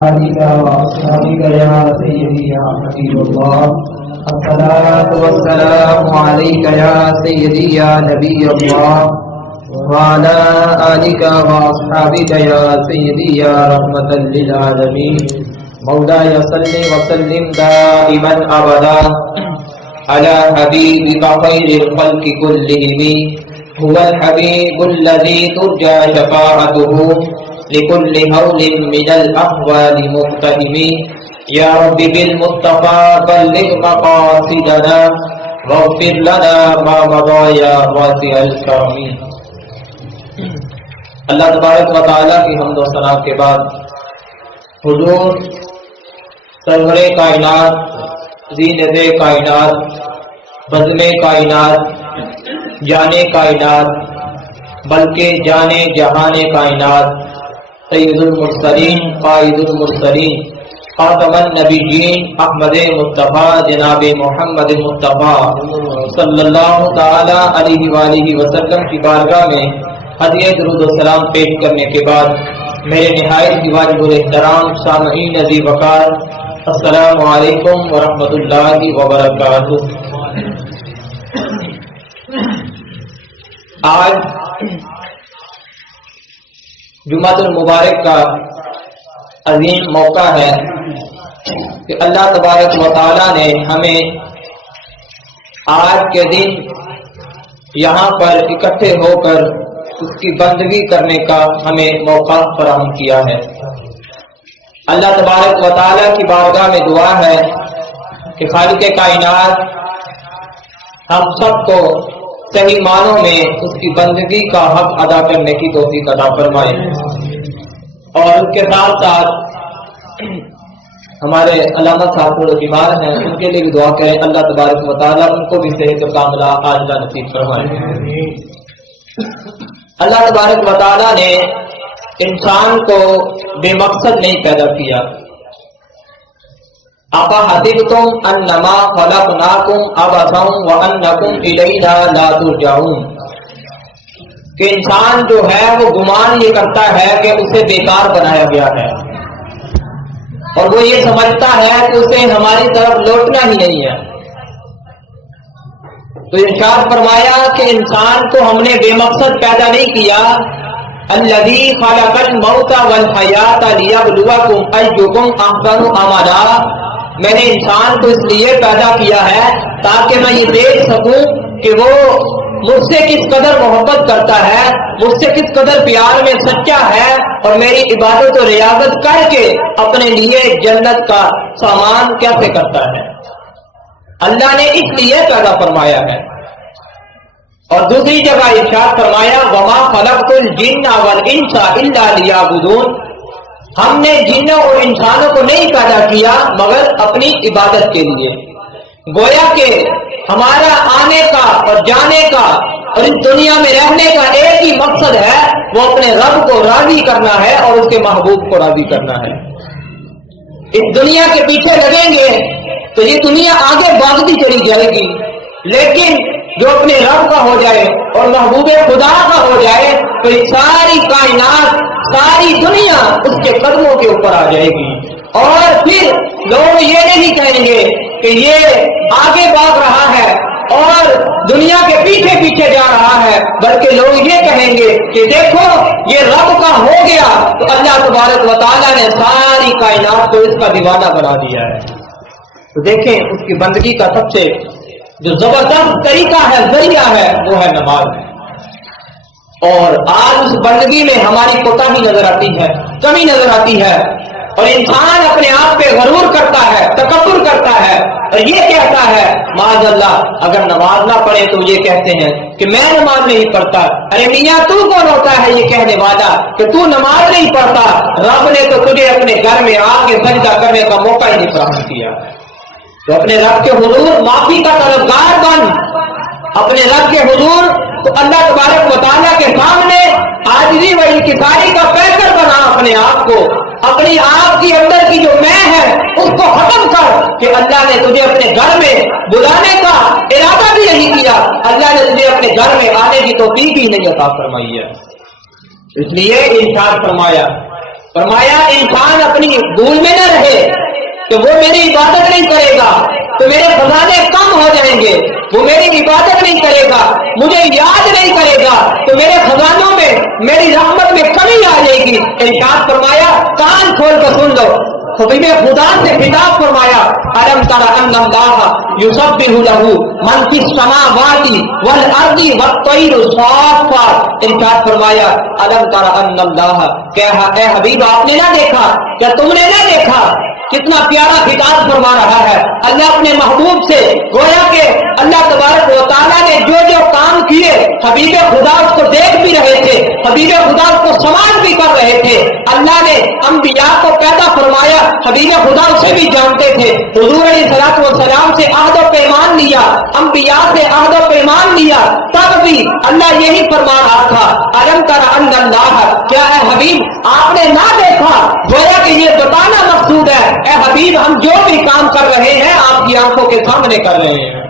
آلك وأصحابك يا سيدي يا حبيب الله. الصلاة والسلام عليك يا سيدي يا نبي الله وعلى آلك وأصحابك يا سيدي يا رحمة للعالمين. مولاي صل وسلم دائما أبدا على حبيبك خير الخلق كلهم. هو الحبيب الذي ترجى شفاعته لكل هول من الأحوال مقتهم. يا رب بالمصطفى بلغ مقاصدنا واغفر لنا ما مضى يا واسع الكرم. اللہ تبارک و تعالیٰ کی حمد و ثنا کے بعد حضور سرور کائنات، زینت کائنات، بزم کائنات، جانے کائنات بلکہ جانے جہان کائنات، سید المرسلین، قائد المرسلین، خاتم النبیین، احمد مصطفیٰ جناب محمد مصطفیٰ صلی اللہ تعالی علیہ وآلہ وسلم کی بارگاہ میں ہدیہ درود و سلام پیش کرنے کے بعد میرے نہایت ہی واجب الاحترام سامعین عزیز وقار، السلام علیکم ورحمۃ اللہ وبرکاتہ. آج جمعۃ المبارک کا عظیم موقع ہے کہ اللہ تبارک و تعالیٰ نے ہمیں آج کے دن یہاں پر اکٹھے ہو کر اس کی بندگی کرنے کا ہمیں موقع فراہم کیا ہے. اللہ تبارک و تعالیٰ کی بارگاہ میں دعا ہے کہ خالق کائنات ہم سب کو صحیح معنوں میں اس کی بندگی کا حق ادا کرنے کی توفیق عطا فرمائے، اور اس کے ساتھ ساتھ ہمارے علامہ صاحب جو بیمار ہیں ان کے لیے بھی دعا کریں، اللہ تبارک و تعالیٰ ان کو بھی صحت کاملہ عاجلہ نصیب فرمائے. اللہ تبارک و تعالیٰ نے انسان کو بے مقصد نہیں پیدا کیا. اَفَحَسِبْتُمْ أَنَّمَا خَلَقْنَاكُمْ عَبَثًا وَأَنَّكُمْ إِلَيْنَا لَا تُرْجَعُونَ کہ انسان جو ہے وہ گمان یہ کرتا ہے کہ اسے بیکار بنایا گیا ہے، اور وہ یہ سمجھتا ہے کہ اسے ہماری طرف لوٹنا ہی نہیں ہے. تو ارشاد فرمایا کہ انسان کو ہم نے بے مقصد پیدا نہیں کیا. الذی خلق الموت والحیات لیبلوکم ایکم احسن عملا، میں نے انسان کو اس لیے پیدا کیا ہے تاکہ میں یہ دیکھ سکوں کہ وہ مجھ سے کس قدر محبت کرتا ہے، مجھ سے کس قدر پیار میں سچا ہے، اور میری عبادت و ریاضت کر کے اپنے لیے جنت کا سامان کیسے کرتا ہے. اللہ نے اس لیے پیدا فرمایا ہے. اور دوسری جگہ ارشاد فرمایا وَمَا خَلَقْتُ الْجِنَّ وَالْإِنسَ إِلَّا لِيَعْبُدُونَ، ہم نے جنوں اور انسانوں کو نہیں پیدا کیا مگر اپنی عبادت کے لیے. گویا کہ ہمارا آنے کا اور جانے کا اور اس دنیا میں رہنے کا ایک ہی مقصد ہے، وہ اپنے رب کو راضی کرنا ہے اور اس کے محبوب کو راضی کرنا ہے. اس دنیا کے پیچھے لگیں گے تو یہ دنیا آگے بھاگتی چلی جائے گی، لیکن جو اپنے رب کا ہو جائے اور محبوب خدا کا ہو جائے تو یہ ساری کائنات، ساری دنیا اس کے قدموں کے اوپر آ جائے گی. اور پھر لوگ یہ نہیں کہیں گے کہ یہ آگے بھاگ رہا ہے اور دنیا کے پیچھے پیچھے جا رہا ہے، بلکہ لوگ یہ کہیں گے کہ دیکھو یہ رب کا ہو گیا تو اللہ تبارک و تعالیٰ نے ساری کائنات کو اس کا دیوانہ بنا دیا ہے. تو دیکھیں اس کی بندگی کا سب سے جو زبردست طریقہ ہے، ذریعہ ہے، وہ ہے نماز. اور آج اس بندگی میں ہماری کوتاہی نظر آتی ہے، کمی نظر آتی ہے، اور انسان اپنے آپ پہ غرور کرتا ہے، تکبر کرتا ہے، اور یہ کہتا ہے معاذ اللہ اگر نماز نہ پڑھے تو یہ کہتے ہیں کہ میں نماز نہیں پڑھتا. ارے میاں تو کون ہوتا ہے یہ کہنے والا کہ تو نماز نہیں پڑھتا؟ رب نے تو تجھے اپنے گھر میں آ کے سجدہ کرنے کا موقع ہی نہیں فراہم کیا. تو اپنے رب کے حضور معافی کا طلبگار بن، اپنے رب کے حضور تو اللہ تبارک و تعالیٰ کے سامنے عاجزی و انکساری کا پیکر بنا اپنے آپ کو. اپنی آپ کی اندر کی جو میں ہے اس کو ختم کر کہ اللہ نے تجھے اپنے گھر میں بلانے کا ارادہ بھی نہیں کیا، اللہ نے تجھے اپنے گھر میں آنے کی توفیق بھی نہیں عطا فرمائی ہے. اس لیے ارشاد فرمایا فرمایا انسان اپنی بھول میں نہ رہے کہ وہ میری عبادت نہیں کرے گا تو میرے خزانے کم ہو جائیں گے، وہ میری عبادت نہیں کرے گا، مجھے یاد نہیں کرے گا تو میرے خزانوں میں میری رحمت میں کمی آ جائے گی۔ ارشاد فرمایا کان کھول کر سن لو، حبیب خدا سے خطاب فرمایا الم تر ان اللہ یسبح لہ من فی السماوات والارض والطیر صافات۔ ارشاد فرمایا الم تر ان اللہ، کیا اے حبیب آپ نے نہ دیکھا، کیا تم نے نہ دیکھا؟ کتنا پیارا خطاب فرما رہا ہے اللہ اپنے محبوب سے، گویا کہ اللہ تبارک و تعالیٰ نے جو جو کام کیے حبیب خدا اس کو دیکھ بھی رہے تھے، حبیب خدا اس کو سماج بھی کر رہے تھے۔ اللہ نے انبیاء کو پیدا فرمایا، حبیب خدا اسے بھی جانتے تھے، حضور علیہ الصلوۃ والسلام سے عہد و پیمان لیا، انبیاء سے عہد و پیمان لیا، تب بھی اللہ یہی فرما رہا تھا الم تر ان اللہ، کیا ہے حبیب آپ نے نہ دیکھا؟ گویا کہ یہ بتانا مقصود ہے اے حبیب ہم جو بھی کام کر رہے ہیں آپ کی آنکھوں کے سامنے کر رہے ہیں۔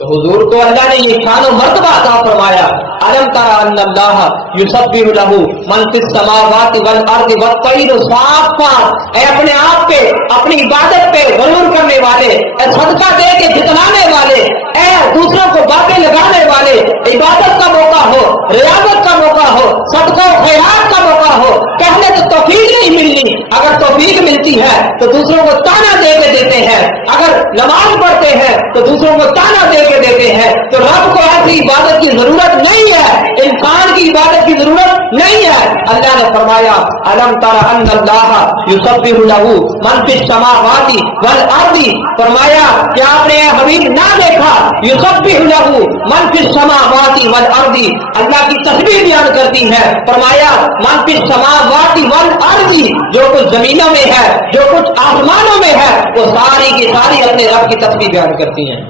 تو حضور کو اللہ نے یہ شان و مرتبہ عطا فرمایا الم تر ان اللہ یسبح لہ من فی السماوات والارض والطیر صافات۔ اے اپنے آپ پہ، اپنی عبادت پہ غرور کرنے والے، اے صدقہ دے کے جتلانے والے، اے دوسروں کو باتیں لگانے والے، عبادت کا موقع ہو، ریاضت کا موقع ہو، صدقہ و خیرات کا موقع ہو، کہنے تو توفیق نہیں ملنی، اگر توفیق ملتی ہے تو دوسروں کو تانا دے کے دیتے ہیں، اگر نماز پڑھتے ہیں تو دوسروں کو تانا دے کے دیتے ہیں، تو رب کو ایسی عبادت کی ضرورت نہیں ہے، انسان کی عبادت کی ضرورت نہیں ہے۔ اللہ نے فرمایا الم تر ان اللہ یسبح لہ من فی السماوات والارض، فرمایا کہ آپ نے حبیب نہ دیکھا یسبح لہ من فی السماوات والارض، اللہ کی تسبیح بیان کرتی ہے، فرمایا من فی السماوات والارض، جو کچھ زمینوں میں ہے، جو کچھ آسمانوں میں ہے، وہ ساری کی ساری اپنے رب کی تسبیح بیان کرتی ہیں۔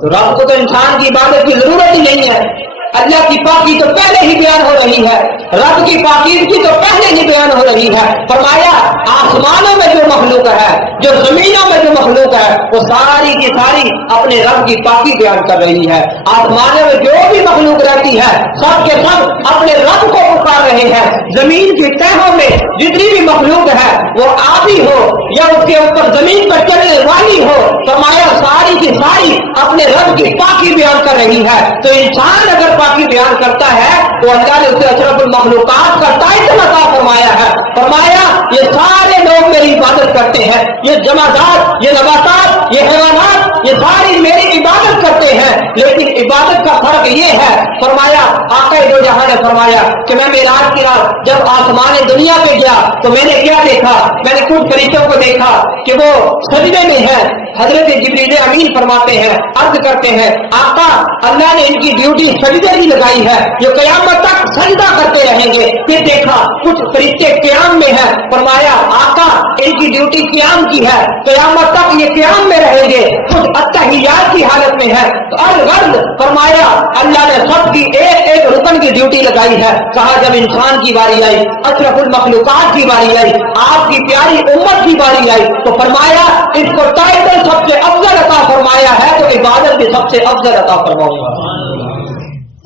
تو رب کو تو انسان کی عبادت کی ضرورت ہی نہیں ہے، اللہ کی پاکی تو پہلے ہی بیان ہو رہی ہے، رب کی پاکیزگی تو پہلے ہی بیان ہو رہی ہے۔ فرمایا آسمانوں میں جو مخلوق ہے، جو زمینوں میں جو مخلوق ہے، وہ ساری کی ساری اپنے رب کی پاکی بیان کر رہی ہے۔ آسمانوں میں جو بھی مخلوق رہتی ہے سب کے سب اپنے رب کو پکار رہے ہیں۔ زمین کی تہوں میں جتنی بھی مخلوق ہے وہ آبی ہو یا اس کے اوپر زمین پر چلنے والی ہو، فرمایا ساری کی ساری اپنے رب کی پاکی بیان کر رہی ہے۔ تو انسان اگر پاکی بیان کرتا ہے تو اللہ نے اسے اشرف المخلوقات کا ٹائٹل عطا فرمایا ہے، فرمایا یہ سارے لوگ میری عبادت کرتے ہیں، یہ جمادات، یہ نباتات، یہ حیوانات، یہ ساری میری عبادت کرتے ہیں، لیکن عبادت کا فرق یہ ہے، فرمایا آقا دو جہاں نے فرمایا کہ میں معراج کی رات جب آسمان دنیا پہ گیا تو میں نے کیا دیکھا؟ میں نے کچھ فرشتوں کو دیکھا کہ وہ سجدے میں ہیں۔ حضرت جبریل امین فرماتے ہیں، عرض کرتے ہیں آقا اللہ نے ان کی ڈیوٹی سجدے کی لگائی ہے، جو قیامت تک سجدہ کرتے رہیں گے۔ پھر دیکھا کچھ فرشتے قیام میں ہیں، فرمایا آقا ان کی ڈیوٹی قیام کی ہے، قیامت تک یہ قیام میں رہیں گے۔ کچھ اتحیات کی حالت میں ہے، تو الغرض فرمایا اللہ نے سب کی ایک ایک رکن کی ڈیوٹی لگائی ہے۔ کہا جب انسان کی باری آئی، اشرف المخلوقات کی باری آئی، آپ کی پیاری امت کی باری آئی، تو فرمایا اس کو ٹائٹل سب سے افضل عطا فرمایا ہے تو عبادت بھی سب سے افضل عطا فرماؤں گا۔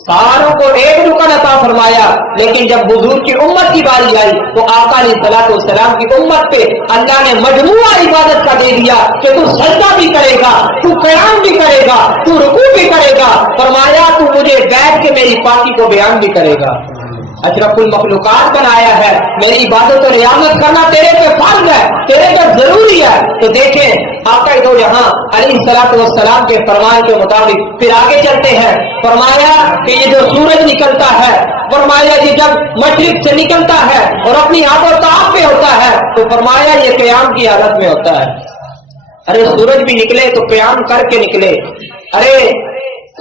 ساروں کو ایک رکن عطا فرمایا، لیکن جب حضور کی امت کی باری آئی تو آقا علیہ الصلوۃ والسلام کی امت پہ اللہ نے مجموعہ عبادت کا دے دیا کہ تو سجدہ بھی کرے گا، تو قیام بھی کرے گا، تو رکوع بھی کرے گا، فرمایا تو مجھے بیٹھ کے میری پاکی کو بیان بھی کرے گا۔ اشرف المخلوقات بنایا ہے، میری عبادت اور ریاضت کرنا تیرے پہ فرض ہے، تیرے پہ ضروری ہے۔ تو دیکھیں آقا دو جہاں علیہ الصلوۃ والسلام کے فرمان کے مطابق پھر آگے چلتے ہیں، فرمایا کہ یہ جو سورج نکلتا ہے، فرمایا یہ جب مشرق سے نکلتا ہے اور اپنی آب و تاب پہ ہوتا ہے تو فرمایا یہ قیام کی حالت میں ہوتا ہے۔ ارے سورج بھی نکلے تو قیام کر کے نکلے، ارے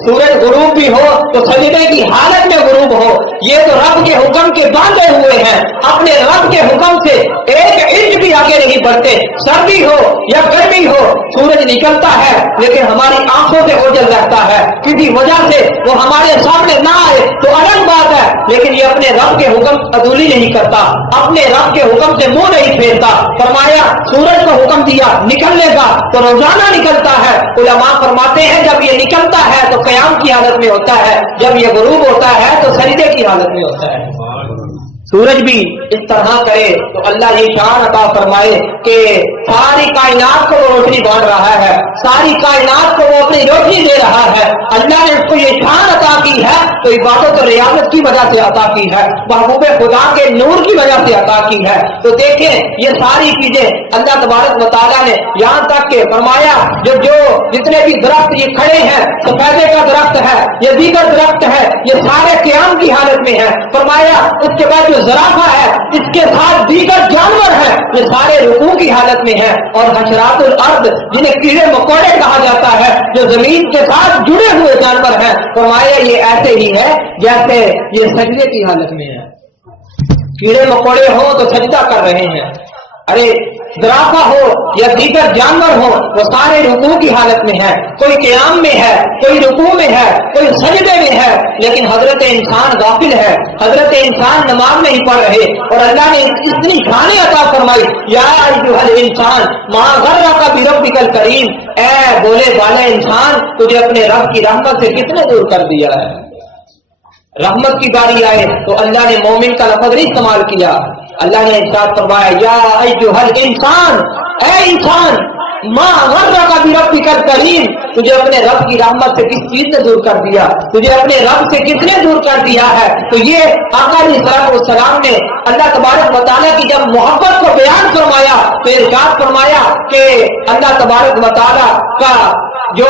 سورج غروب بھی ہو تو سجدے کی حالت میں غروب ہو۔ یہ تو رب کے حکم کے باندھے ہوئے ہیں، اپنے رب کے حکم سے ایک انچ بھی آگے نہیں بڑھتے، سردی ہو یا گرمی ہو سورج نکلتا ہے لیکن ہماری آنکھوں سے اوجھل رہتا ہے، کسی وجہ سے وہ ہمارے سامنے نہ آئے تو الگ بات ہے، لیکن یہ اپنے رب کے حکم عدولی نہیں کرتا، اپنے رب کے حکم سے منہ نہیں پھیرتا۔ فرمایا سورج کو حکم دیا نکلنے کا تو روزانہ نکلتا ہے۔ علماء فرماتے ہیں جب یہ نکلتا ہے تو قیام کی حالت میں ہوتا ہے، جب یہ غروب ہوتا ہے تو سجدے کی حالت میں ہوتا ہے۔ सूरज भी इस तरह करे तो अल्लाह ये शान अता फरमाए कि सारी कायनात को वो रोशनी बांट रहा है, सारी कायनात को वो अपनी रोशनी दे रहा है। अल्लाह ने उसको ये शान अता की है तो इबादत और रियाजत की वजह से अता की है, महबूब खुदा के नूर की वजह से अता की है। तो देखें ये सारी चीजें अल्लाह तबारक व तआला ने यहाँ तक के फरमाया जो जितने भी दरख्त ये खड़े हैं, सफेदे का दरख्त है, ये दीगर दरख्त है, ये सारे क़याम की हालत में है। फरमाया उसके बाद जो ज़राफ़ा है, इसके साथ दीगर जानवर हैं, ये सारे रुकू की हालत में है। और हशरातुल अर्द जिन्हें कीड़े मकोड़े कहा जाता है, जो जमीन के साथ जुड़े हुए जानवर हैं, फरमाया ये ऐसे ही है जैसे ये सजदे की हालत में है। कीड़े मकोड़े हो तो सजदा कर रहे हैं, अरे ज़राफ़ा हो या दीगर जानवर हो वो सारे रुकू की हालत में है, कोई क़याम में है, कोई रुकू में है, कोई सजदे में है। लेकिन हजरत इंसान गाफिल है, हजरत इंसान नमाज नहीं पढ़ रहे। और अल्लाह ने इतनी शान अता फरमाई, या अय्युहल इंसान मा गर्रका बिरब्बिकल करीम, ऐ बोले वाले इंसान तुझे अपने रब की रहमत से कितने दूर कर दिया है। रहमत की बारी आए तो अल्लाह ने मोमिन का लफ्ज़ नहीं इस्तेमाल किया, अल्लाह ने इरशाद फरमाया या अय्युहल इंसान, ऐ इंसान मा गर्रका बिरब्बिकल करीम, तुझे अपने रब की रहमत से किस चीज ने दूर कर दिया, तुझे अपने रब से किसने दूर कर दिया है। तो ये आका अलैहिस्सलाम ने अल्लाह तबारक व तआला की जब मोहब्बत को बयान फरमाया तो इरशाद फरमाया कि अल्लाह तबारक व तआला का जो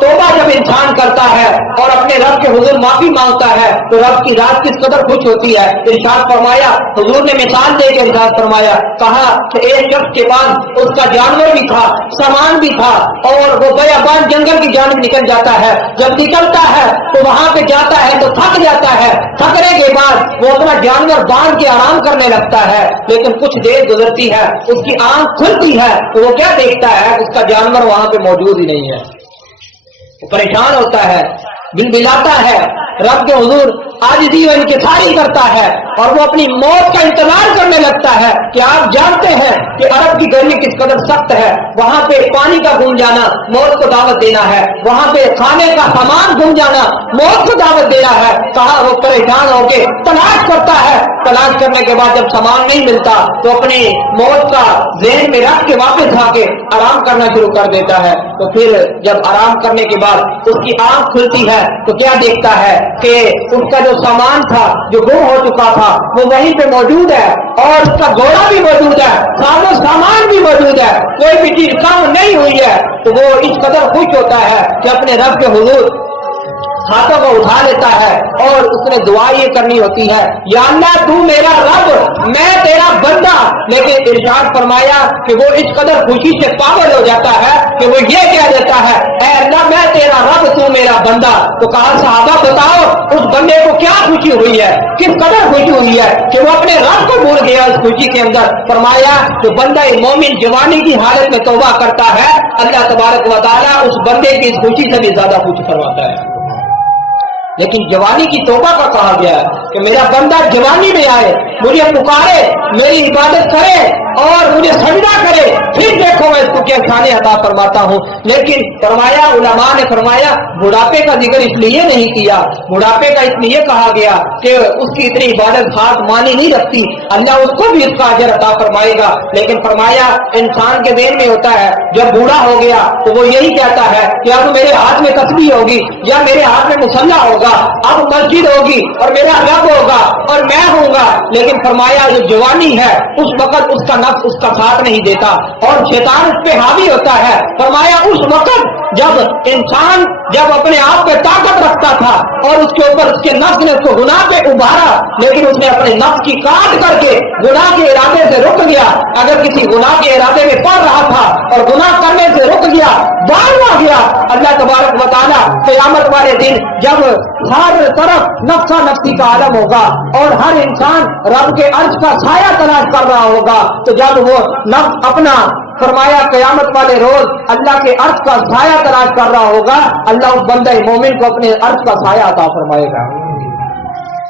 तौबा जब इंसान करता है और अपने रब के हुजूर माफी मांगता है तो रब की रात किस कदर खुश होती है। इरशाद फरमाया, हुजूर ने मिसाल देकर इरशाद फरमाया, कहा कि एक शख्स के पास उसका जानवर भी था, सामान भी था और वो बयाबान जंगल की जानिब निकल जाता है। जब निकलता है तो वहां पे जाता है तो थक जाता है, थकने के बाद वो अपना जानवर बांध के आराम करने लगता है। लेकिन कुछ देर गुजरती है, उसकी आंख खुलती है तो वो क्या देखता है, उसका जानवर वहां पे मौजूद ही नहीं है। वो परेशान होता है, बिलबिलाता है, रब के हुजूर आजिज़ी व इंकिसारी करता है और वो अपनी मौत का इंतजार करने लगता है कि आप जानते हैं कि अरब की गर्मी किस कदर सख्त है, वहां पे पानी का गुम जाना मौत को दावत देना है, वहां पे खाने का सामान गुम जाना मौत को दावत देना है। कहा वो परेशान होके तलाश करता है, तलाश करने के बाद जब सामान नहीं मिलता तो अपनी मौत का ज़हन में रख के वापस आके आराम करना शुरू कर देता है। तो फिर जब आराम करने के बाद उसकी आंख खुलती है तो क्या देखता है कि उसका जो सामान था जो गुम हो चुका था वो वहीं पे मौजूद है और उसका घोड़ा भी मौजूद है, सामो सामान भी मौजूद है, कोई भी चीज कम नहीं हुई है। तो वो इस कदर खुश होता है कि अपने रब के हुजूर हाथों को उठा लेता है और उसने दुआ ये करनी होती है, या अल्लाह तू मेरा रब मैं तेरा बंदा। लेकिन इरशाद फरमाया कि वो इस कदर खुशी से पागल हो जाता है कि वो ये कह देता है, ऐ अल्लाह मैं तेरा रब तू मेरा बंदा। तो कहा सहाबा बताओ उस बंदे को क्या खुशी हुई है, किस कदर खुशी हुई है कि वो अपने रब को भूल गया उस खुशी के अंदर। फरमाया जो बंदा मोमिन जवानी की हालत में तौबा करता है अल्लाह तबारक व तआला उस बंदे की इस खुशी से भी ज्यादा खुश करवाता है। लेकिन जवानी की तौबा का कहा गया है कि मेरा बंदा जवानी में आए, मुझे पुकारे, मेरी इबादत करे और मुझे सजदा करे, फिर देखो मैं इसको क्या खाने अता फरमाता हूँ। लेकिन फरमाया उलमा ने फरमाया बुढ़ापे का जिक्र इसलिए नहीं किया, बुढ़ापे का इसलिए कहा गया कि उसकी इतनी इबादत हाथ मानी नहीं रखती, अल्लाह उसको भी इसका अजर अता फरमाएगा। लेकिन फरमाया इंसान के देन में होता है जब बूढ़ा हो गया तो वो यही कहता है कि अब मेरे हाथ में तस्बीह होगी या मेरे हाथ में मुसल्ला होगा, अब मस्जिद होगी और मेरा रब होगा और मैं होऊंगा। लेकिन फरमाया जो जवानी है उस वक्त उसका नफ्स उसका साथ नहीं देता और शैतान उस पे हावी होता है। फरमाया उस वक्त जब इंसान जब अपने आप पे ताकत रखता था और उसके ऊपर उसके नफ्स ने उसको गुनाह पे उभारा, लेकिन उसने अपने नफ्स की काट करके गुनाह के इरादे से रुक गया। अगर किसी गुनाह के इरादे में पड़ रहा था और गुनाह करने से रुक गया, बारवा गया, अल्लाह तबारक व तआला क़यामत वाले दिन जब हर तरफ नफ्सा नफ्सी का आलम होगा और हर इंसान रब के अर्श का साया तलाश कर रहा होगा, तो जब वो नफ्स अपना फरमाया क़यामत वाले रोज अल्लाह के अर्श का साया तलाश कर रहा होगा, अल्लाह उस बंदे मोमिन को अपने अर्श का साया अता फरमाएगा।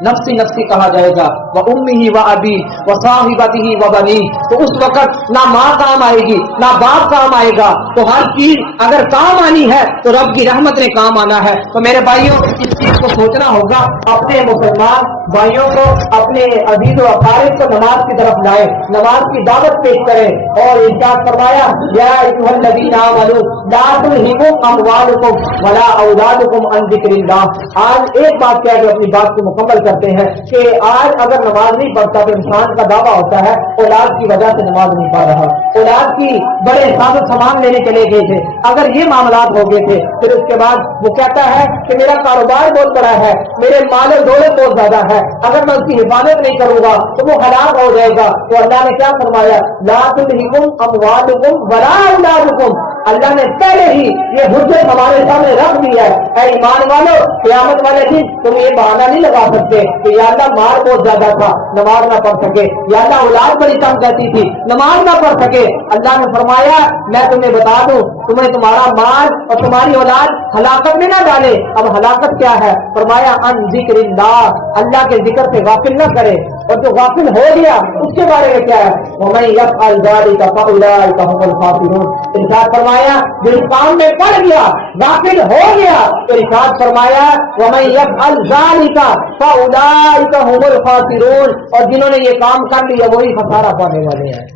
नफ्सी नफ्सी कहा जाएगा, व उम्मी व अबी व साहिबती व बनी, तो उस वक्त ना माँ काम आएगी ना बाप काम आएगा, तो हर चीज अगर काम आनी है तो रब की रहमत ने काम आना है। तो मेरे भाइयों इस चीज को सोचना होगा, अपने मुसलमान भाइयों को, अपने अजीज व अकारिब को नमाज की तरफ लाए, नमाज की दावत पेश करें। और इरशाद फरमाया, या अय्युहल्लज़ीना आमनू ला तुल्हिकुम अमवालुकुम वला औलादुकुम अन ज़िक्रिल्लाह। आज एक बात कह के अपनी बात को मुकम्मल करते हैं कि आज अगर नमाज नहीं पढ़ता तो इंसान का दावा होता है औलाद की वजह से नमाज नहीं पढ़ रहा, औलाद की बड़े सामान सामान लेने चले गए थे, अगर ये मामलात हो गए थे, फिर उसके बाद वो कहता है कि मेरा कारोबार बहुत बड़ा है, मेरे माल और दौलत बहुत ज्यादा है, अगर मैं उसकी हिफाजत नहीं करूंगा तो वो हलाक हो जाएगा। तो अल्लाह ने क्या फरमाया, ला तुल्हिकुम अमवालुकुम वला औलादुकुम। अल्लाह ने पहले ही ये हुज्जत हमारे सामने रख दी है। ऐ ईमान वालों, क़यामत वाले दिन तुम ये बहाना नहीं लगा सकते कि या अल्लाह माल बहुत ज्यादा था नमाज ना पढ़ सके, या अल्लाह औलाद बड़ी कम कहती थी नमाज ना पढ़ सके। अल्लाह ने फरमाया, मैं तुम्हें बता दूं, तुम्हें तुम्हारा माल और तुम्हारी औलाद हलाकत में ना डाले। अब हलाकत क्या है? फरमाया अन ज़िक्रिल्लाह, अल्लाह के जिक्र से गाफिल न करे। और जो गाफिल हो गया उसके बारे में क्या है, वमन यफ़अल ज़ालिका फ़उलाइका हुमुल ख़ासिरून। इरशाद फरमाया, जो इस काम में पड़ गया, गाफिल हो गया, तो इरशाद फरमाया वमन यफ़अल ज़ालिका फ़उलाइका हुमुल ख़ासिरून। और जिन्होंने ये काम कर लिया वही खसारा पाने वाले हैं।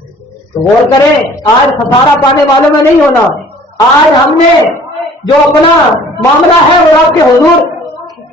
तो गौर करें, आज खसारा पाने वालों में नहीं होना। आज हमने जो अपना मामला है वो आपके हुजूर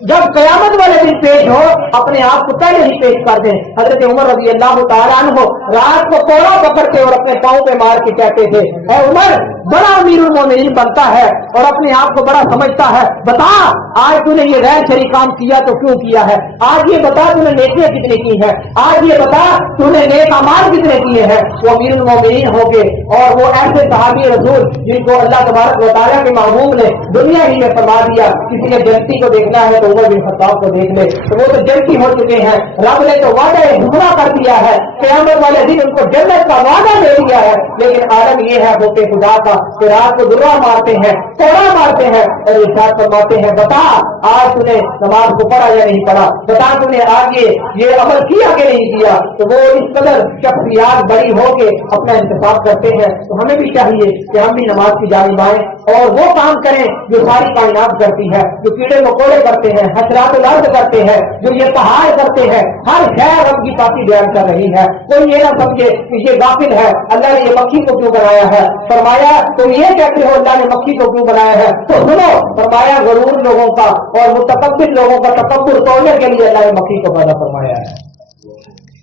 जब कयामत वाले दिन पेश हो अपने आप को पहले ही पेश कर दें। हजरत उमर रज़ी अल्लाह तआला अन्हु रात को कोड़ा पकड़ के और अपने पाँव पे मार के कहते थे, ऐ उमर, बड़ा अमीरुल मोमिनीन बनता है और अपने आप को बड़ा समझता है, बता आज तूने ये गैर शरई काम किया तो क्यों किया है, आज ये बता तूने नेकियां कितनी की है, आज ये बता तूने नेक अमाल कितने किए हैं। वो अमीरुल मोमिनीन हो गए और वो ऐसे सहाबी रसूल जिनको अल्लाह तबारक व तआला के महबूब ने दुनिया ही में फरमा दिया, किसी ने जन्नती को देखना है तो उमर बिन खत्ताब को देख ले, तो वो तो जन्नती हो चुके हैं। रब ने तो वादा झुमरा कर दिया है, क़यामत वाले दिन उनको जन्नत का वादा दे दिया है। लेकिन आलम ये है होते खुदा का कि रात को दुर्रा मारते हैं, कोड़ा मारते हैं और इरशाद फरमाते हैं, बता आज तूने नमाज को पढ़ा या नहीं पढ़ा, बता तूने आगे ये अमल किया कि नहीं किया। तो वो इस कदर शख्सियात बड़ी हो के अपना इंतखाब करते हैं। तो हमें भी चाहिए कि हम भी नमाज की जानिब आएं और वो काम करें जो सारी कायनात करती है, जो कीड़े मकोड़े करते हैं, हशरात अर्द करते हैं, जो ये पहाड़ करते हैं। हर खैर रब की ताकि बयान कर रही है। कोई ये ना समझे कि ये गाफिल है, अल्लाह ने ये मक्खी को क्यों बनाया है। फरमाया तुम ये कहते हो अल्लाह ने मक्खी को क्यों बनाया है, तो सुनो, फरमाया गरूर लोगों का और मुतकब्बिर लोगों का तकब्बुर तोड़ने के लिए अल्लाह ने मक्खी को पैदा फरमाया है।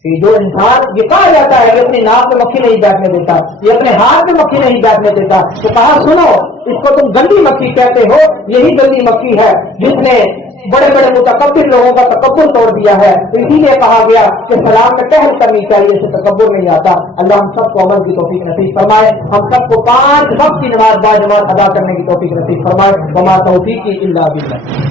कि जो इंसान, ये कहा जाता है कि अपनी नाक में मक्खी नहीं बैठने देता, ये अपने हाथ में मक्खी नहीं बैठने देता, तो कहा सुनो, इसको तुम गंदी मक्खी कहते हो, यही गंदी मक्खी है जिसने बड़े बड़े मुतकब्बिर लोगों का तकब्बुर तोड़ दिया है। तो इसीलिए कहा गया कि सलाम में टहल करनी चाहिए, इससे तकब्बुर नहीं आता। अल्लाह हम सबको अमल की तौफीक नसीब फरमाए, हम सबको 5 वक्त की नमाज बाजमात अदा करने की तौफीक नसीब फरमाए। वमा तौफीकी इल्ला बिल्लाह।